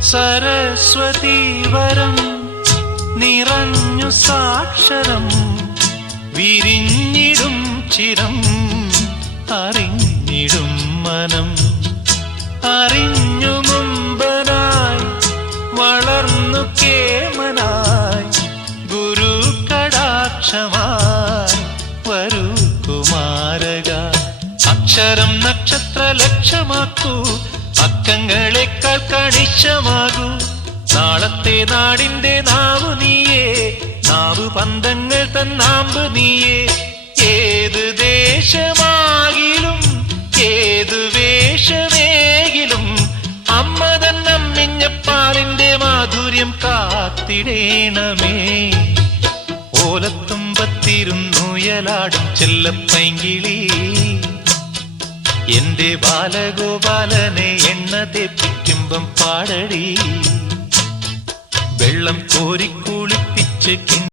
സരസ്വതി വരം നിറഞ്ഞു സാക്ഷരം വിരിഞ്ഞിടും ചിരം അറിഞ്ഞിടും മനം അറിഞ്ഞു മുമ്പനായി വളർന്നു കേമനായി ഗുരു കടാക്ഷമായി വരൂ കുമാരക അക്ഷരം നക്ഷത്ര ലക്ഷ്യമാക്കൂ അക്കങ്ങളെക്കാൾ കണിശമാകൂ നാളത്തെ നാടിന്റെ നാവു നീയേ നാവു പന്തങ്ങൾ തന്നാമ്പ് നീയേ ഏത് ദേശമാകിലും ഏതു വേഷമേകിലും അമ്മ തന്നമ്മിഞ്ഞപ്പാലിന്റെ മാധുര്യം കാത്തിടേണമേ ഓലത്തുമ്പത്തിരുന്നുയലാടും ചെല്ലപ്പൈങ്കിളി എന്റെ ബാലഗോപാലനെ എണ്ണ തേപ്പിക്കുമ്പം പാടടി വെള്ളം കോരിക്കുളിപ്പിച്ച്